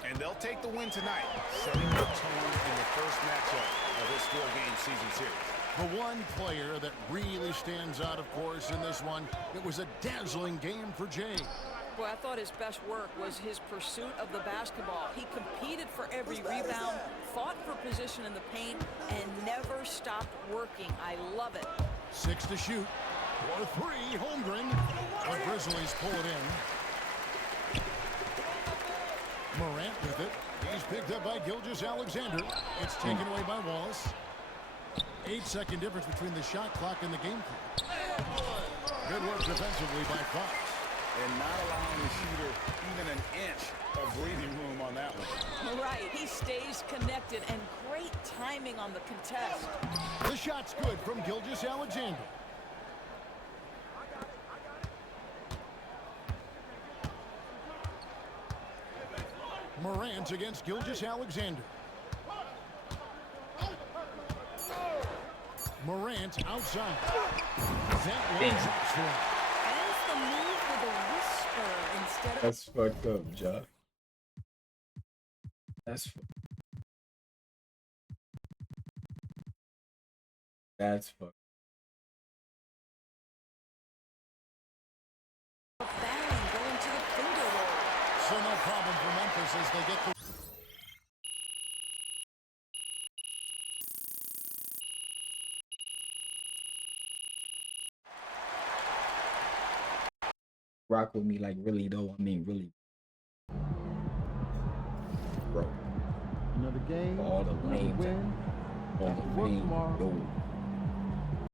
And they'll take the win tonight, setting the tone in the first matchup of this 4-game season series. The one player that really stands out, of course, in this one, it was a dazzling game for Jay. Boy, I thought his best work was his pursuit of the basketball. He competed for every rebound, fought for position in the paint, and never stopped working. I love it. 6 to shoot. For 3, Holmgren. The Grizzlies pull it in. Morant with it. He's picked up by Gilgeous-Alexander. It's taken away by Wallace. 8-second difference between the shot clock and the game clock. Good work defensively by Fox. And not allowing the shooter even an inch of breathing room on that one. Right, he stays connected, and great timing on the contest. The shot's good from Gilgeous-Alexander. Morant against Gilgeous-Alexander. Morant outside. That one's excellent. Ends the move with a whisper instead of... That's fucked up, Jeff. That's fucked. Bang, going to the finger roll. So no problem for Memphis as they get the... Rock with me, like, really though. I mean, really, bro. Another game, All the another lanes, win. all the Work lanes, tomorrow. yo.